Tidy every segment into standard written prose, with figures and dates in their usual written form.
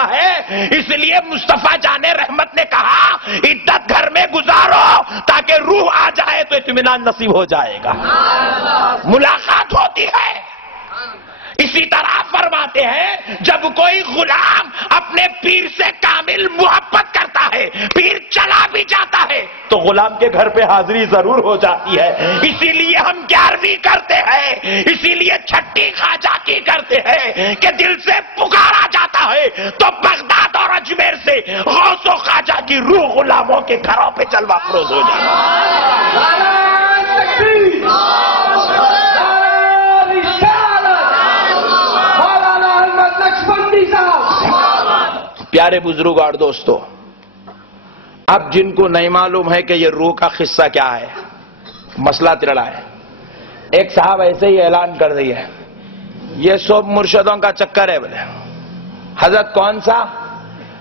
ہوتا ہے. اس لیے مصطفیٰ جان رحمت نے کہا عدت گھر میں گزارو تاکہ روح آ جائے تو اطمینان نصیب ہو جائے گا. ملاقات ہوتی ہے. اسی طرح فرماتے ہیں جب کوئی غلام اپنے پیر سے کامل محبت کرتا ہے، پیر چلا بھی جاتا ہے تو غلام کے گھر پہ حاضری ضرور ہو جاتی ہے. اسی لیے ہم 11ویں کرتے ہیں، اسی لیے چھٹی خواجہ کی کرتے ہیں کہ دل سے پکارا جاتا ہے تو بغداد اور اجمیر سے غوث و خواجہ کی روح غلاموں کے گھروں پہ جلوہ افروز ہو جاتا ہے. پیارے بزرگ اور دوستو، اب جن کو نہیں معلوم ہے کہ یہ روح کا قصہ کیا ہے، مسئلہ تڑڑا ہے. ایک صاحب ایسے ہی اعلان کر دی ہے یہ سب مرشدوں کا چکر ہے. بولے حضرت کون سا؟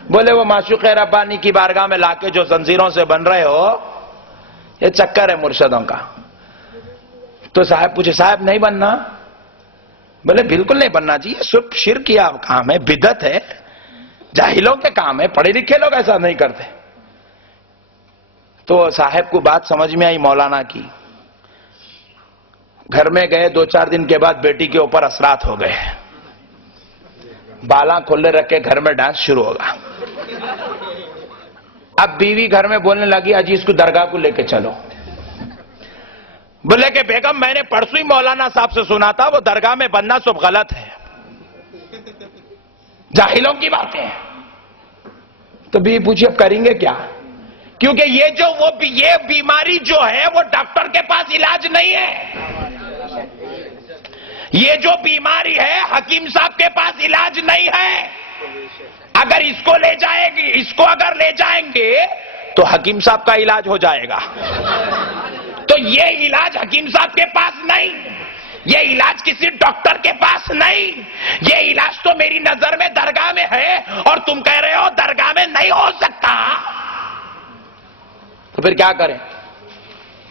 بولے وہ معشوق ربانی کی بارگاہ میں لا کے جو زنجیروں سے بن رہے ہو یہ چکر ہے مرشدوں کا. تو صاحب پوچھے صاحب نہیں بننا؟ بولے بالکل نہیں بننا چاہیے، سب شرک کیا کام ہے، بدعت ہے، جاہلوں کے کام ہے، پڑھے لکھے لوگ ایسا نہیں کرتے. تو صاحب کو بات سمجھ میں آئی مولانا کی. گھر میں گئے 2-4 دن کے بعد بیٹی کے اوپر اثرات ہو گئے. بالاں کھلے رکھ کے گھر میں ڈانس شروع ہوگا. اب بیوی گھر میں بولنے لگی اجی اس کو درگاہ کو لے کے چلو. بولے کہ بیگم میں نے پرسوں ہی مولانا صاحب سے سنا تھا وہ درگاہ میں بننا سب غلط ہے، جاہلوں کی باتیں ہیں. تو بیوی پوچھی اب کریں گے کیا؟ کیونکہ یہ بیماری جو ہے وہ ڈاکٹر کے پاس علاج نہیں ہے. یہ جو بیماری ہے حکیم صاحب کے پاس علاج نہیں ہے. اگر اس کو اگر لے جائیں گے تو حکیم صاحب کا علاج ہو جائے گا. تو یہ علاج حکیم صاحب کے پاس نہیں، یہ علاج کسی ڈاکٹر کے پاس نہیں، یہ علاج تو میری نظر میں درگاہ میں ہے اور تم کہہ رہے ہو درگاہ میں نہیں ہو سکتا. تو پھر کیا کریں؟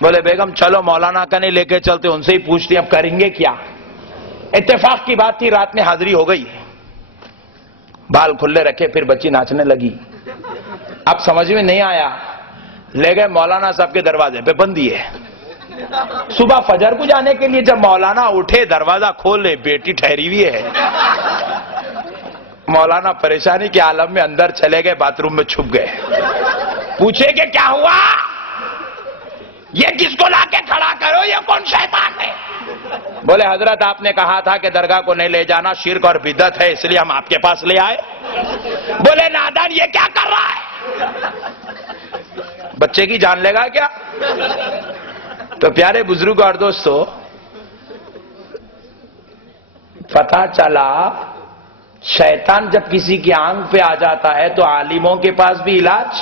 بولے بیگم چلو مولانا کا نہیں لے کے چلتے، ان سے ہی پوچھتے اب کریں گے کیا. اتفاق کی بات تھی رات میں حاضری ہو گئی. بال کھلے رکھے پھر بچی ناچنے لگی. اب سمجھ میں نہیں آیا، لے گئے مولانا صاحب کے دروازے پہ بندی ہے. صبح فجر کو جانے کے لیے جب مولانا اٹھے دروازہ کھولے بیٹی ٹھہری ہوئی ہے. مولانا پریشانی کے عالم میں اندر چلے گئے، باتھ روم میں چھپ گئے. پوچھے کہ کیا ہوا؟ یہ کس کو لا کے کھڑا کرو، یہ کون شیطان ہے؟ بولے حضرت آپ نے کہا تھا کہ درگاہ کو نہیں لے جانا، شرک اور بدعت ہے، اس لیے ہم آپ کے پاس لے آئے. بولے نادان یہ کیا کر رہا ہے؟ بچے کی جان لے گا کیا؟ تو پیارے بزرگ اور دوستو، پتہ چلا شیطان جب کسی کی آنکھ پہ آ جاتا ہے تو عالموں کے پاس بھی علاج.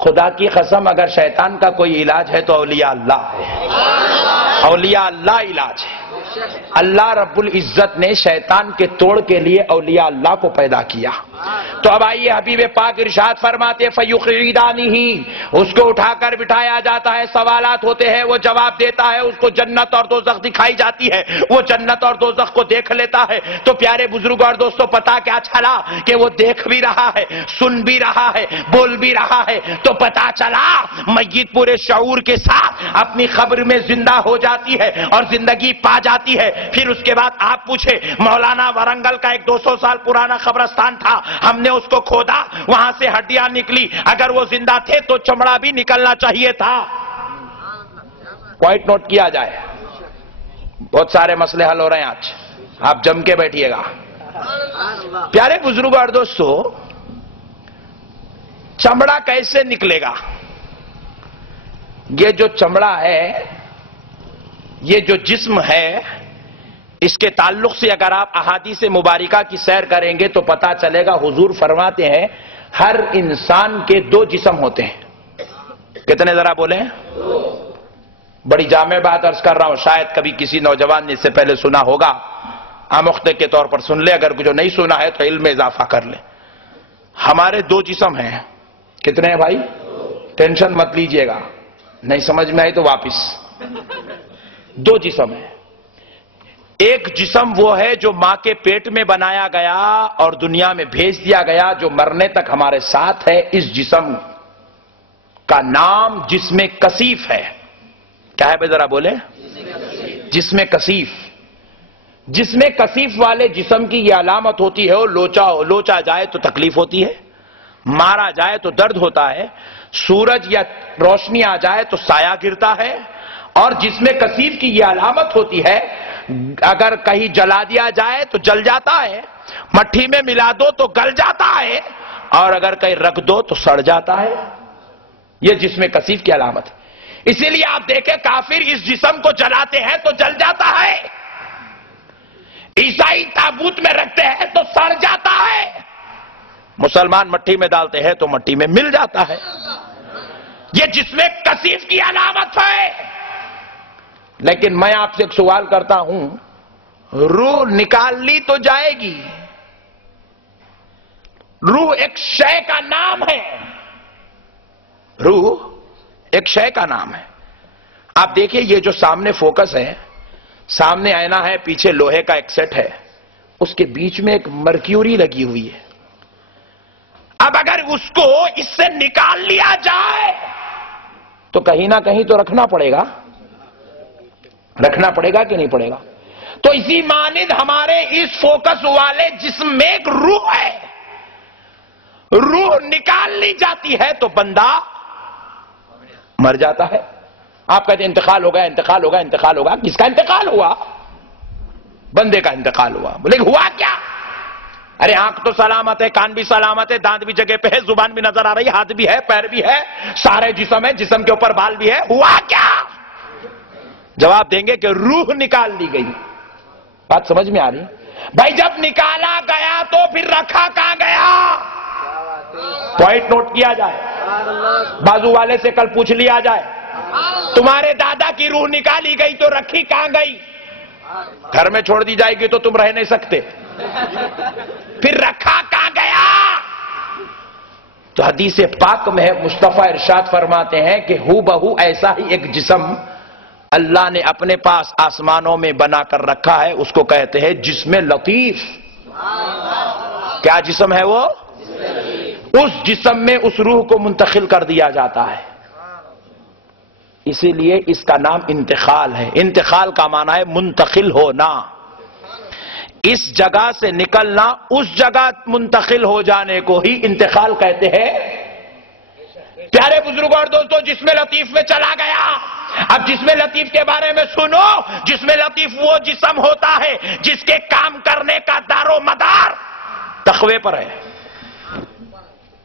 خدا کی قسم اگر شیطان کا کوئی علاج ہے تو اولیاء اللہ ہے. اولیاء اللہ علاج ہے. اللہ رب العزت نے شیطان کے توڑ کے لیے اولیاء اللہ کو پیدا کیا. تو اب آئیے حبیب پاک ارشاد فرماتے فَيُقْعِدَانِهِ، اس کو اٹھا کر بٹھایا جاتا ہے، سوالات ہوتے ہیں، وہ جواب دیتا ہے، اس کو جنت اور دوزخ دکھائی جاتی ہے، وہ جنت اور دوزخ کو دیکھ لیتا ہے. تو پیارے بزرگ اور دوستو پتا کیا چلا کہ وہ دیکھ بھی رہا ہے، سن بھی رہا ہے، بول بھی رہا ہے. تو پتا چلا میت پورے شعور کے ساتھ اپنی قبر میں زندہ ہو جاتی ہے اور زندگی پا جاتی ہے. پھر اس کے بعد آپ پوچھے مولانا ورنگل کا ایک 200 سال پرانا قبرستان تھا، ہم نے اس کو کھودا، وہاں سے ہڈیاں نکلی. اگر وہ زندہ تھے تو چمڑا بھی نکلنا چاہیے تھا. پوائنٹ نوٹ کیا جائے. بہت سارے مسئلے حل ہو رہے ہیں آج، آپ جم کے بیٹھیے گا. پیارے بزرگ اور دوستو، چمڑا کیسے نکلے گا؟ یہ جو چمڑا ہے، یہ جو جسم ہے، اس کے تعلق سے اگر آپ احادیث مبارکہ کی سیر کریں گے تو پتا چلے گا. حضور فرماتے ہیں ہر انسان کے 2 جسم ہوتے ہیں. کتنے ذرا بولیں؟ بڑی جامع بات عرض کر رہا ہوں، شاید کبھی کسی نوجوان نے اس سے پہلے سنا ہوگا، آموختے کے طور پر سن لے، اگر جو نہیں سنا ہے تو علم میں اضافہ کر لے. ہمارے 2 جسم ہیں. کتنے ہیں بھائی؟ ٹینشن مت لیجئے گا، نہیں سمجھ میں آئی تو واپس. 2 جسم ہیں. ایک جسم وہ ہے جو ماں کے پیٹ میں بنایا گیا اور دنیا میں بھیج دیا گیا، جو مرنے تک ہمارے ساتھ ہے۔ اس جسم کا نام جسم کثیف ہے۔ کیا ہے بھائی ذرا بولے؟ جسم کثیف۔ جسم کثیف والے جسم کی یہ علامت ہوتی ہے، وہ لوچا جائے تو تکلیف ہوتی ہے، مارا جائے تو درد ہوتا ہے، سورج یا روشنی آ جائے تو سایہ گرتا ہے، اور جسم کثیف کی یہ علامت ہوتی ہے اگر کہیں جلا دیا جائے تو جل جاتا ہے، مٹھی میں ملا دو تو گل جاتا ہے، اور اگر کہیں رکھ دو تو سڑ جاتا ہے۔ یہ جسم کثیف کی علامت ہے۔ اسی لیے آپ دیکھیں کافر اس جسم کو جلاتے ہیں تو جل جاتا ہے، عیسائی تابوت میں رکھتے ہیں تو سڑ جاتا ہے، مسلمان مٹی میں ڈالتے ہیں تو مٹی میں مل جاتا ہے۔ یہ جسم کثیف کی علامت ہے۔ لیکن میں آپ سے ایک سوال کرتا ہوں، روح نکال لی تو جائے گی۔ روح ایک شے کا نام ہے، روح ایک شے کا نام ہے۔ آپ دیکھیں یہ جو سامنے فوکس ہے، سامنے آئینہ ہے، پیچھے لوہے کا ایک سیٹ ہے، اس کے بیچ میں ایک مرکیوری لگی ہوئی ہے۔ اب اگر اس کو اس سے نکال لیا جائے تو کہیں نہ کہیں تو رکھنا پڑے گا، رکھنا پڑے گا کہ نہیں پڑے گا؟ تو اسی مانند ہمارے اس فوکس والے جسم میں ایک روح ہے، روح نکال لی جاتی ہے تو بندہ مر جاتا ہے۔ آپ کہتے ہیں انتقال ہوگا، انتقال ہوگا، انتقال ہوگا۔ کس کا انتقال ہوا؟ بندے کا انتقال ہوا۔ بولے ہوا کیا؟ ارے آنکھ تو سلامت ہے، کان بھی سلامت ہے، دانت بھی جگہ پہ ہے، زبان بھی نظر آ رہی، ہاتھ بھی ہے، پیر بھی ہے، سارے جسم ہے، جسم کے اوپر بال بھی ہے، ہوا کیا؟ جواب دیں گے کہ روح نکال لی گئی۔ بات سمجھ میں آ رہی؟ بھائی جب نکالا گیا تو پھر رکھا کہاں گیا؟ پوائنٹ نوٹ کیا جائے، بازو والے سے کل پوچھ لیا جائے، تمہارے دادا کی روح نکالی گئی تو رکھی کہاں گئی؟ گھر میں چھوڑ دی جائے گی تو تم رہ نہیں سکتے، پھر رکھا کہاں گیا؟ تو حدیث پاک میں مصطفیٰ ارشاد فرماتے ہیں کہ ہو بہو ایسا ہی ایک جسم اللہ نے اپنے پاس آسمانوں میں بنا کر رکھا ہے، اس کو کہتے ہیں جسم لطیف۔ کیا جسم ہے وہ؟ اس جسم میں اس روح کو منتقل کر دیا جاتا ہے، اسی لیے اس کا نام انتقال ہے۔ انتقال کا معنی ہے منتقل ہونا، اس جگہ سے نکلنا، اس جگہ منتقل ہو جانے کو ہی انتقال کہتے ہیں۔ پیارے بزرگوں اور دوستوں، جسم لطیف میں چلا گیا۔ اب جسم لطیف کے بارے میں سنو۔ جسم لطیف وہ جسم ہوتا ہے جس کے کام کرنے کا دار و مدار تقوی پر ہے۔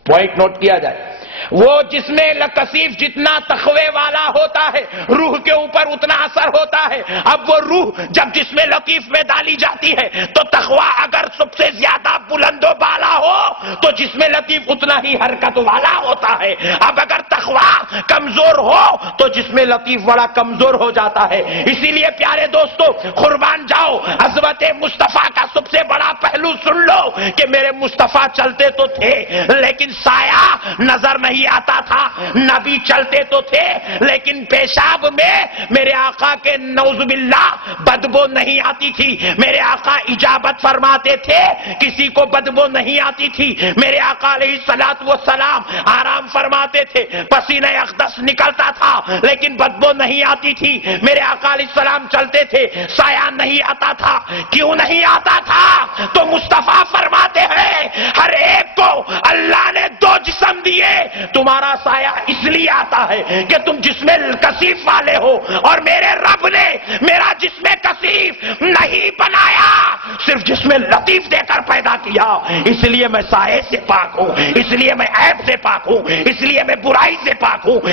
پوائنٹ نوٹ کیا جائے، وہ جسم کثیف جتنا تقوی والا ہوتا ہے، روح کے اوپر اتنا اثر ہوتا ہے۔ اب وہ روح جب جسم لطیف میں ڈالی جاتی ہے تو تقوی اگر سب سے زیادہ بلند و بالا ہو تو جسم لطیف اتنا ہی حرکت والا ہوتا ہے۔ اب اگر تقوی کمزور ہو تو جسم لطیف بڑا کمزور ہو جاتا ہے۔ اسی لیے پیارے دوستو، قربان جاؤ، عظمت مصطفیٰ کا سب سے بڑا پہلو سن لو کہ میرے مصطفیٰ چلتے تو تھے لیکن سایہ نظر نہیں آتا تھا، نبی چلتے تو تھے لیکن پیشاب میں میرے آقا کے نعوذ باللہ بدبو نہیں آتی تھی، میرے آقا اجابت فرماتے تھے، کسی کو بدبو نہیں آتی تھی، میرے آقا علیہ الصلوۃ والسلام آرام فرماتے تھے، پسینہ اقدس نکلتا تھا لیکن بدبو نہیں آتی تھی، میرے آقا علیہ السلام چلتے تھے، سایہ نہیں آتا تھا۔ کیوں نہیں آتا تھا؟ تو مصطفیٰ فرماتے ہیں ہر ایک کو اللہ نے دو جسم دیے، تمہارا سایہ اس لیے آتا ہے کہ تم جسم کثیف والے ہو، اور میرے رب نے میرا جسم کثیف نہیں بنایا، صرف جسم لطیف دے کر پیدا کیا۔ اس لیے میں سایہ سے پاک ہوں، اس لیے میں عیب سے پاک ہوں، اس لیے میں برائی سے پاک ہوں۔